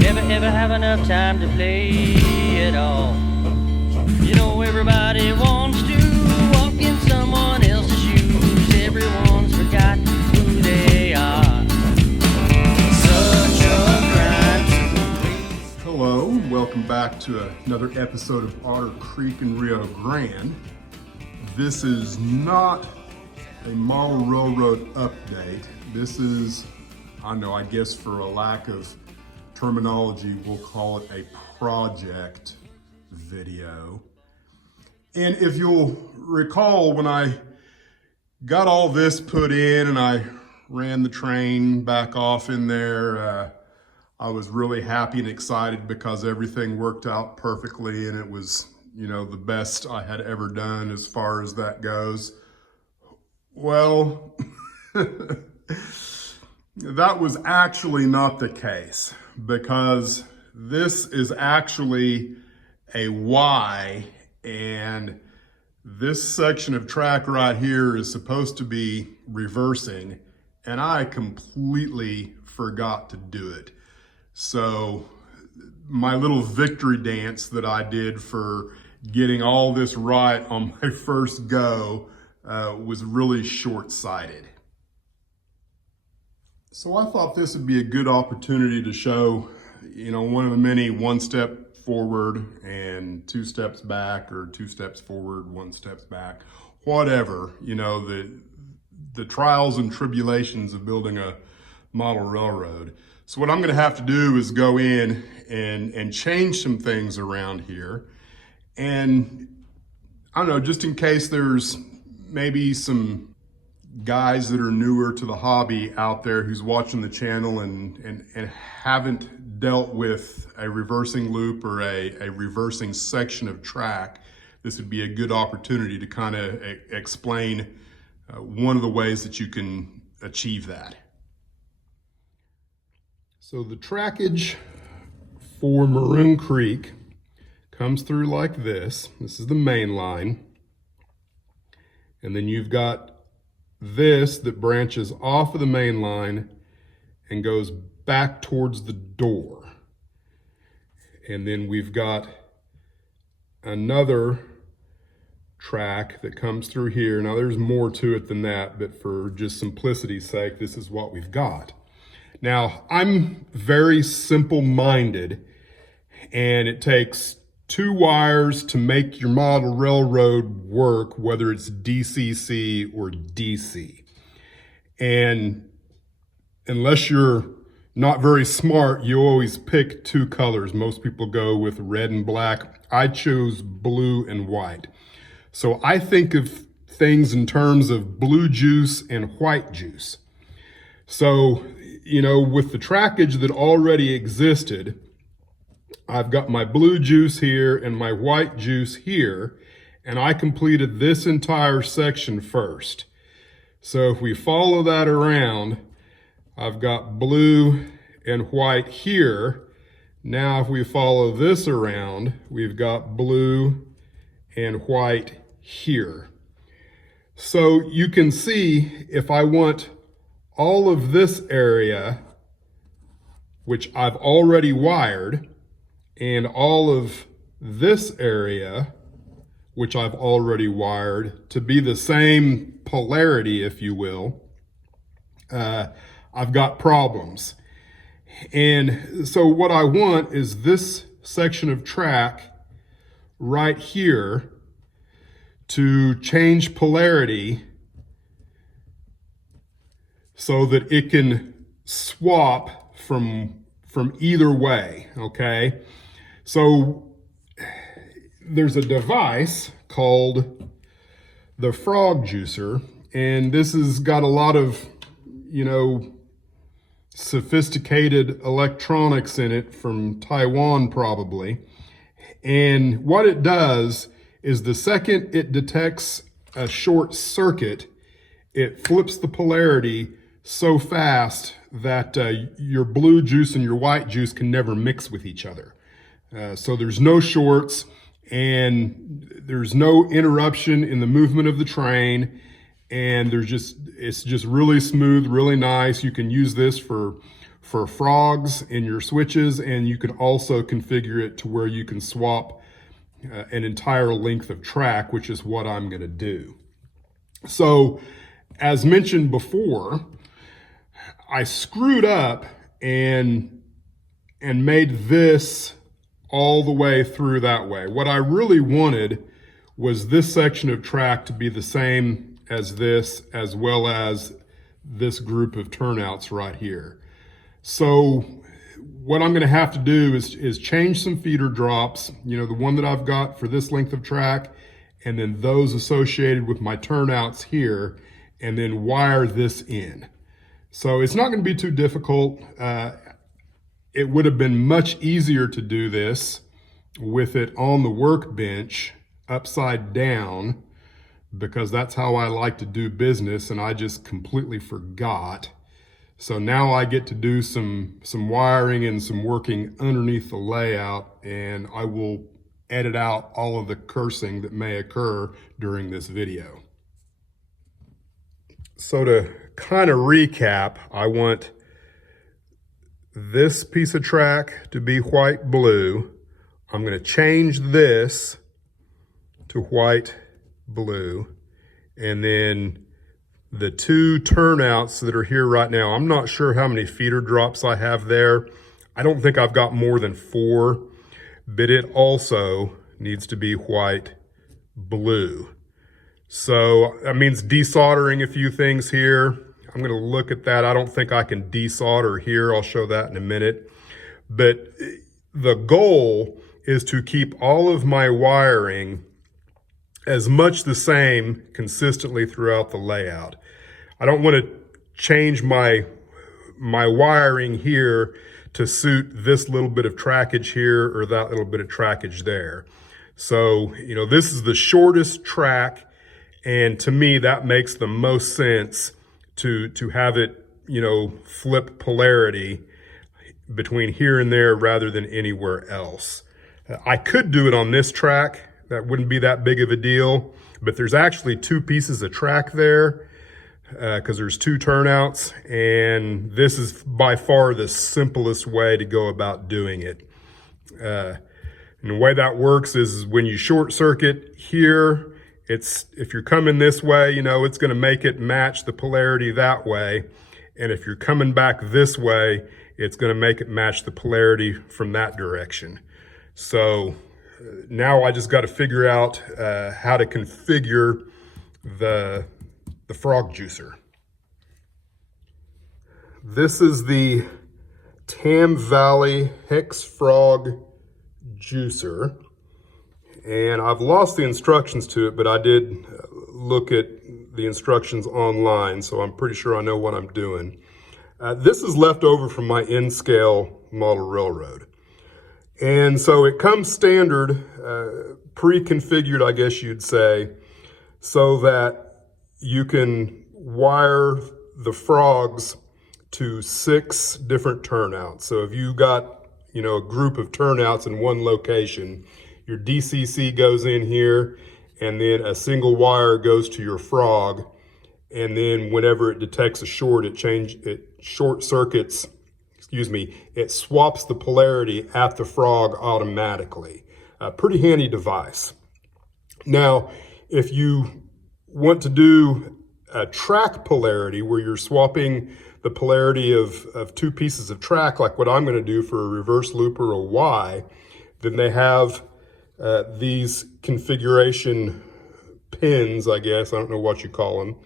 Never have enough time to play it all. You know everybody wants to walk in someone else's shoes. Everyone's forgot who they are. Such a crime. Hello, welcome back to another episode of Otter Creek and Rio Grande. This is not a model railroad update. This is, I guess for a lack of terminology, we'll call it a project video. And if you'll recall, when I got all this put in and I ran the train back off in there, I was really happy and excited because everything worked out perfectly and it was, the best I had ever done as far as that goes. Well, that was actually not the case, because this is actually a Y, and this section of track right here is supposed to be reversing, and I completely forgot to do it. So my little victory dance that I did for getting all this right on my first go was really short-sighted. So I thought this would be a good opportunity to show, one of the many one step forward and two steps back, or two steps forward, one steps back, whatever, the trials and tribulations of building a model railroad. So what I'm gonna have to do is go in and change some things around here. And I don't know, just in case there's maybe some guys that are newer to the hobby out there who's watching the channel and haven't dealt with a reversing loop or a reversing section of track, this would be a good opportunity to kind of explain one of the ways that you can achieve that. So the trackage for Maroon Creek comes through like this. This is the main line. And then you've got this that branches off of the main line and goes back towards the door. And then we've got another track that comes through here. Now there's more to it than that, but for just simplicity's sake, this is what we've got. Now I'm very simple-minded, and it takes two wires to make your model railroad work, whether it's DCC or DC. And unless you're not very smart, you always pick two colors. Most people go with red and black. I chose blue and white. So I think of things in terms of blue juice and white juice. So, with the trackage that already existed, I've got my blue juice here and my white juice here, and I completed this entire section first. So if we follow that around, I've got blue and white here. Now if we follow this around, we've got blue and white here. So you can see if I want all of this area, which I've already wired, and all of this area, which I've already wired, to be the same polarity, if you will, I've got problems. And so what I want is this section of track right here to change polarity so that it can swap from either way, okay? So there's a device called the frog juicer, and this has got a lot of, sophisticated electronics in it from Taiwan probably. And what it does is the second it detects a short circuit, it flips the polarity so fast that your blue juice and your white juice can never mix with each other. So there's no shorts and there's no interruption in the movement of the train, and it's just really smooth, really nice. You can use this for for frogs in your switches, and you can also configure it to where you can swap an entire length of track, which is what I'm going to do. So, as mentioned before, I screwed up and made this all the way through that way. What I really wanted was this section of track to be the same as this, as well as this group of turnouts right here. So what I'm going to have to do is change some feeder drops, you know, the one that I've got for this length of track, and then those associated with my turnouts here, and then wire this in. So it's not going to be too difficult. It would have been much easier to do this with it on the workbench upside down, because that's how I like to do business, and I just completely forgot. So now I get to do some wiring and some working underneath the layout, and I will edit out all of the cursing that may occur during this video. So to kind of recap, I want this piece of track to be white blue. I'm going to change this to white blue, and then the two turnouts that are here right now, I'm not sure how many feeder drops I have there. I don't think I've got more than 4, but it also needs to be white blue. So that means desoldering a few things here. I'm going to look at that. I don't think I can desolder here. I'll show that in a minute. But the goal is to keep all of my wiring as much the same consistently throughout the layout. I don't want to change my wiring here to suit this little bit of trackage here or that little bit of trackage there. So, you know, this is the shortest track, and to me that makes the most sense to have it, you know, flip polarity between here and there rather than anywhere else. I could do it on this track. That wouldn't be that big of a deal, but there's actually 2 pieces of track there because there's 2 turnouts, and this is by far the simplest way to go about doing it. And the way that works is when you short circuit here, if you're coming this way, you know, it's going to make it match the polarity that way. And if you're coming back this way, it's going to make it match the polarity from that direction. So now I just got to figure out how to configure the frog juicer. This is the Tam Valley Hex Frog juicer, and I've lost the instructions to it, but I did look at the instructions online, so I'm pretty sure I know what I'm doing. This is left over from my N-scale model railroad. And so it comes standard, pre-configured, I guess you'd say, so that you can wire the frogs to 6 different turnouts. So if you got, you know, a group of turnouts in one location, your DCC goes in here, and then a single wire goes to your frog, and then whenever it detects a short, it short circuits. It swaps the polarity at the frog automatically. A pretty handy device. Now, if you want to do a track polarity where you're swapping the polarity of 2 pieces of track, like what I'm going to do for a reverse loop or a Y, then they have these configuration pins, I guess. I don't know what you call them.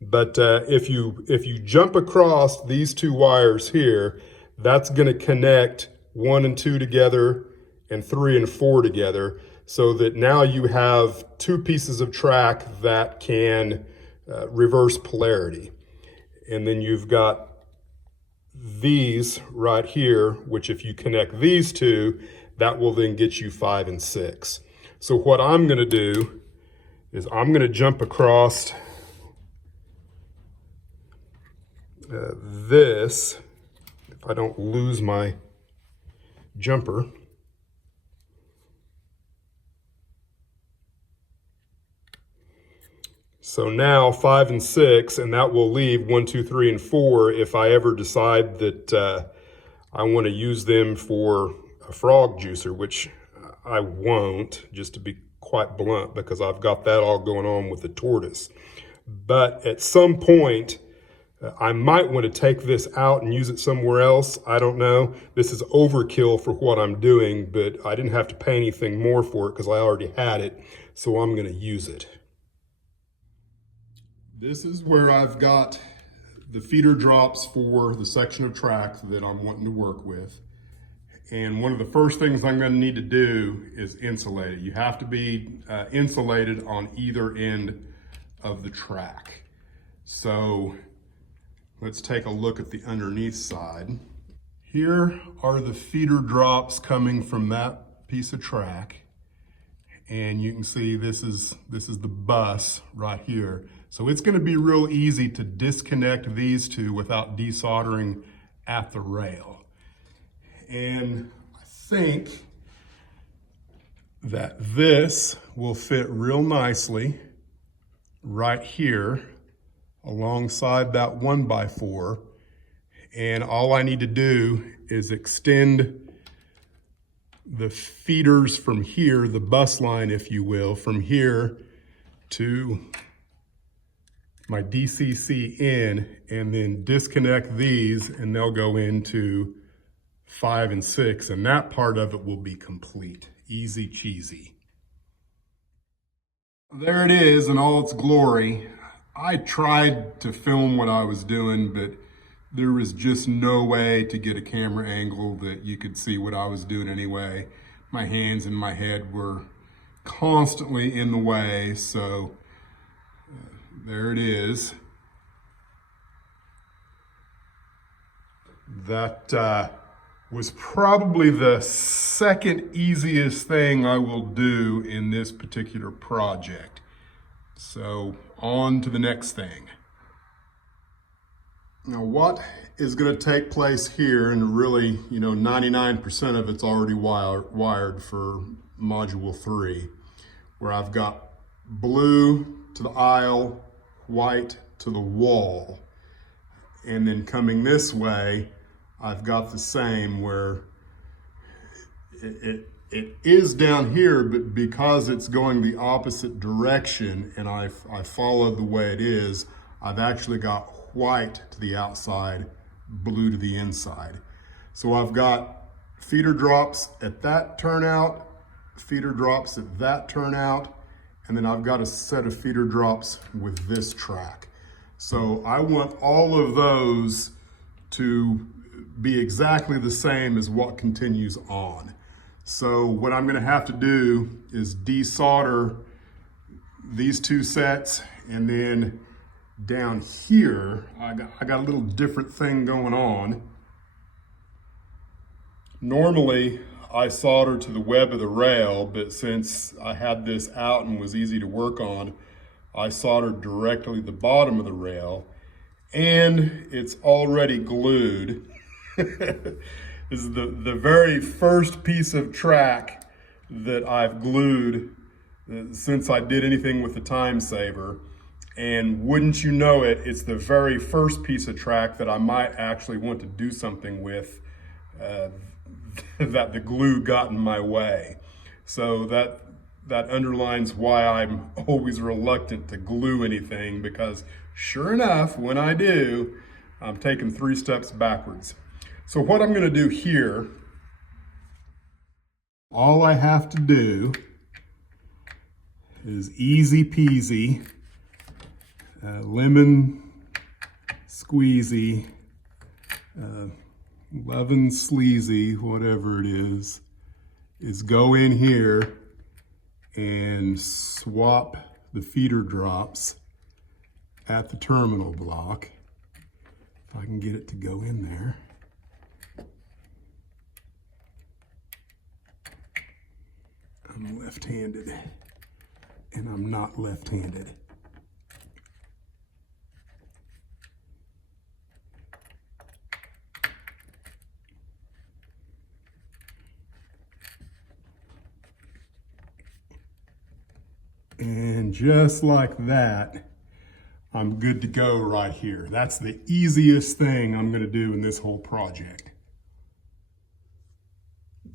But if you jump across these 2 wires here, that's going to connect 1 and 2 together and 3 and 4 together, so that now you have 2 pieces of track that can reverse polarity. And then you've got these right here, which if you connect these 2, that will then get you 5 and 6. So what I'm going to do is I'm going to jump across this, if I don't lose my jumper. So now 5 and 6, and that will leave 1, 2, 3, and 4 if I ever decide that I want to use them for a frog juicer, which I won't, just to be quite blunt, because I've got that all going on with the tortoise. But at some point, I might want to take this out and use it somewhere else. I don't know. This is overkill for what I'm doing, but I didn't have to pay anything more for it because I already had it, so I'm going to use it. This is where I've got the feeder drops for the section of track that I'm wanting to work with. And one of the first things I'm going to need to do is insulate it. You have to be insulated on either end of the track. So let's take a look at the underneath side. Here are the feeder drops coming from that piece of track. And you can see this is the bus right here. So it's going to be real easy to disconnect these two without desoldering at the rail. And I think that this will fit real nicely right here alongside that 1x4. And all I need to do is extend the feeders from here, the bus line, if you will, from here to my DCC in, and then disconnect these, and they'll go into 5 and 6, and that part of it will be complete. Easy cheesy. There it is in all its glory. I tried to film what I was doing, but there was just no way to get a camera angle that you could see what I was doing anyway. My hands and my head were constantly in the way, so there it is. That was probably the second easiest thing I will do in this particular project. So on to the next thing. Now what is going to take place here, and really, 99% of it's already wired for module 3, where I've got blue to the aisle, white to the wall. And then coming this way, I've got the same where it is down here, but because it's going the opposite direction and I follow the way it is, I've actually got white to the outside, blue to the inside. So I've got feeder drops at that turnout, feeder drops at that turnout, and then I've got a set of feeder drops with this track. So I want all of those to be exactly the same as what continues on. So what I'm gonna have to do is desolder these two sets, and then down here, I got a little different thing going on. Normally, I solder to the web of the rail, but since I had this out and was easy to work on, I soldered directly to the bottom of the rail, and it's already glued. This is the very first piece of track that I've glued since I did anything with the time saver. And wouldn't you know it, it's the very first piece of track that I might actually want to do something with that the glue got in my way. So that underlines why I'm always reluctant to glue anything, because sure enough, when I do, I'm taking 3 steps backwards. So what I'm gonna do here, all I have to do is easy peasy, lemon squeezy, lemon sleazy, whatever it is go in here and swap the feeder drops at the terminal block. If I can get it to go in there. I'm left-handed, and I'm not left-handed. And just like that, I'm good to go right here. That's the easiest thing I'm going to do in this whole project.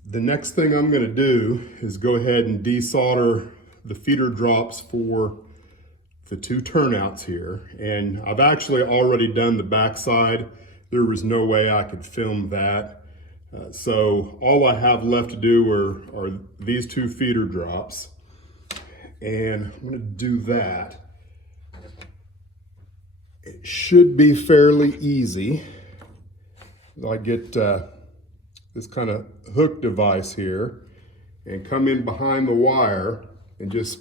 The next thing I'm going to do is go ahead and desolder the feeder drops for the two turnouts here. And I've actually already done the backside. There was no way I could film that. So all I have left to do are these two feeder drops. And I'm going to do that. It should be fairly easy. I get this kind of hook device here and come in behind the wire and just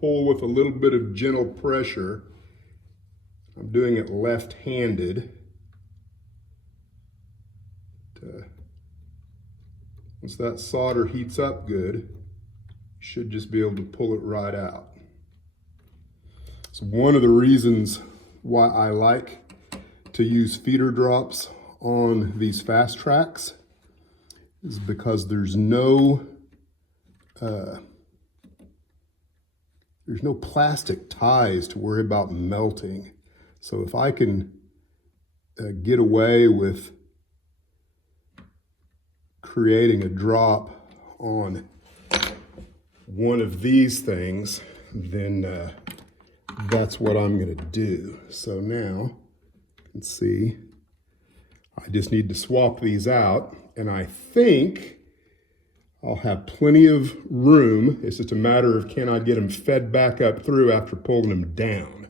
pull with a little bit of gentle pressure. I'm doing it left-handed. Once that solder heats up good, you should just be able to pull it right out. So one of the reasons why I like to use feeder drops on these fast tracks is because there's no plastic ties to worry about melting. So if I can get away with creating a drop on one of these things, then that's what I'm going to do. So now you can see I just need to swap these out, and I think I'll have plenty of room. It's just a matter of can I get them fed back up through after pulling them down.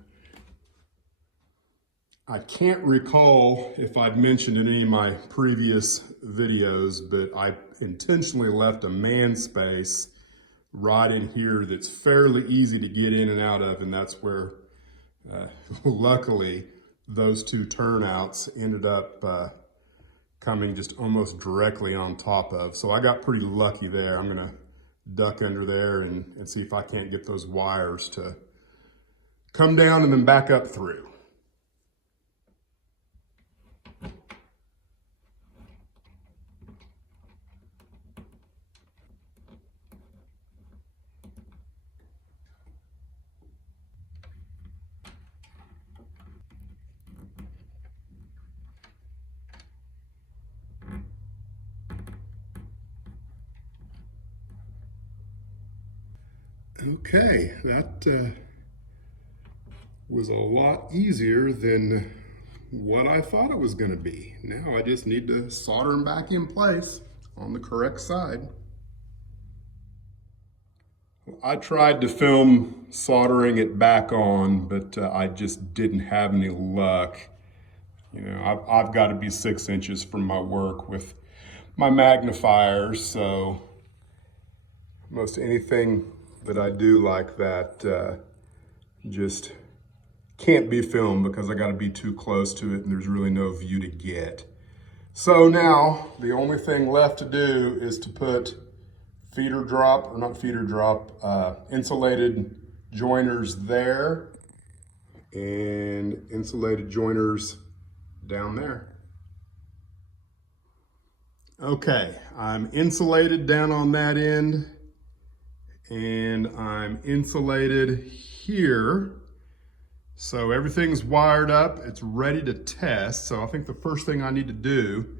I can't recall if I'd mentioned in any of my previous videos, but I intentionally left a man space right in here that's fairly easy to get in and out of, and that's where luckily those two turnouts ended up coming just almost directly on top of. So I got pretty lucky there. I'm gonna duck under there and see if I can't get those wires to come down and then back up through. Okay, that was a lot easier than what I thought it was going to be. Now I just need to solder them back in place on the correct side. I tried to film soldering it back on, but I just didn't have any luck. You know, I've got to be 6 inches from my work with my magnifiers, so most anything that I do like that just can't be filmed because I got to be too close to it and there's really no view to get. So now the only thing left to do is to put insulated joiners there and insulated joiners down there. Okay, I'm insulated down on that end and I'm insulated here. So everything's wired up, it's ready to test. So I think the first thing I need to do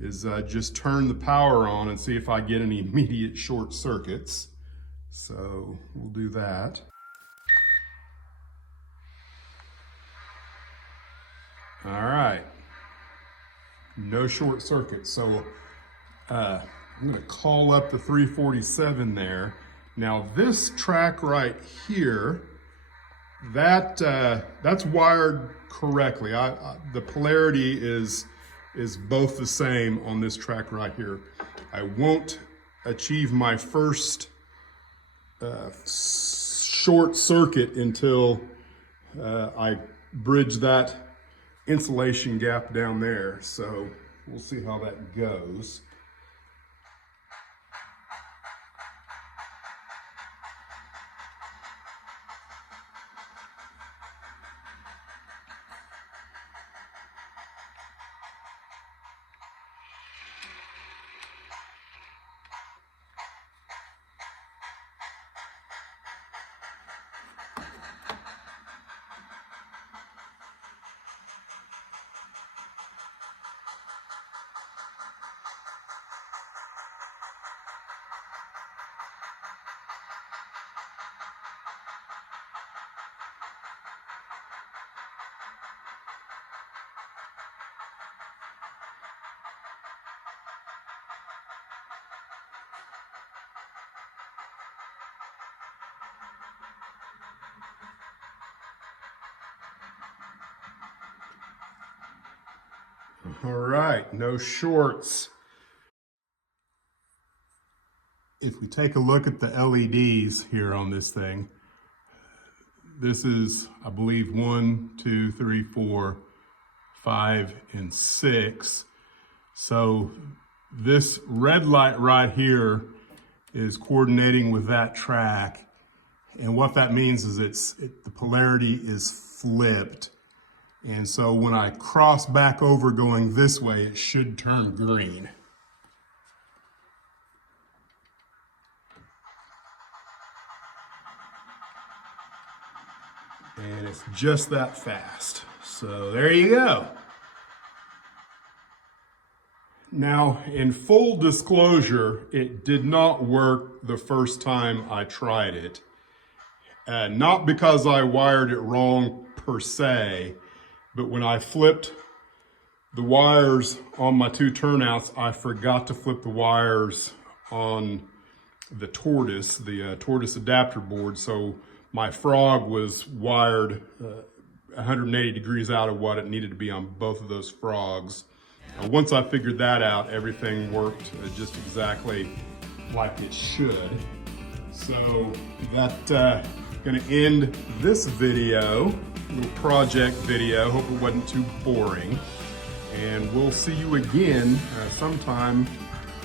is just turn the power on and see if I get any immediate short circuits. So we'll do that. All right, no short circuits. So I'm gonna call up the 347 there. Now this track right here, that's wired correctly. The polarity is both the same on this track right here. I won't achieve my first short circuit until I bridge that insulation gap down there. So we'll see how that goes. All right, no shorts. If we take a look at the LEDs here on this thing, this is, I believe, 1, 2, 3, 4, 5, and 6. So this red light right here is coordinating with that track. And what that means is the polarity is flipped. And so when I cross back over going this way, it should turn green. And it's just that fast. So there you go. Now, in full disclosure, it did not work the first time I tried it. Not because I wired it wrong per se, but when I flipped the wires on my 2 turnouts, I forgot to flip the wires on the tortoise adapter board. So my frog was wired 180 degrees out of what it needed to be on both of those frogs. Once I figured that out, everything worked just exactly like it should. So that's gonna end this video, little project video. Hope it wasn't too boring. And we'll see you again sometime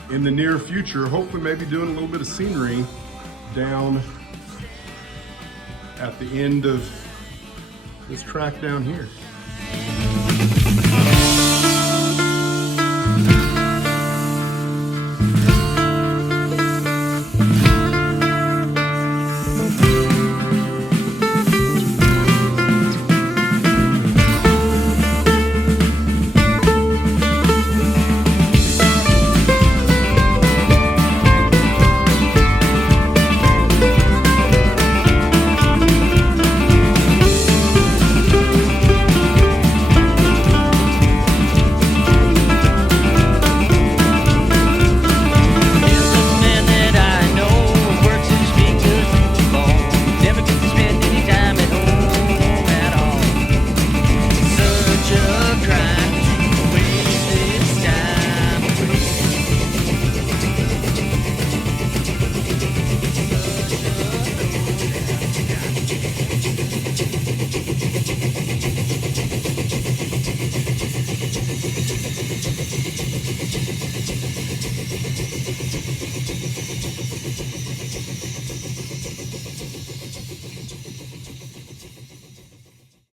in the near future. Hopefully maybe doing a little bit of scenery down at the end of this track down here.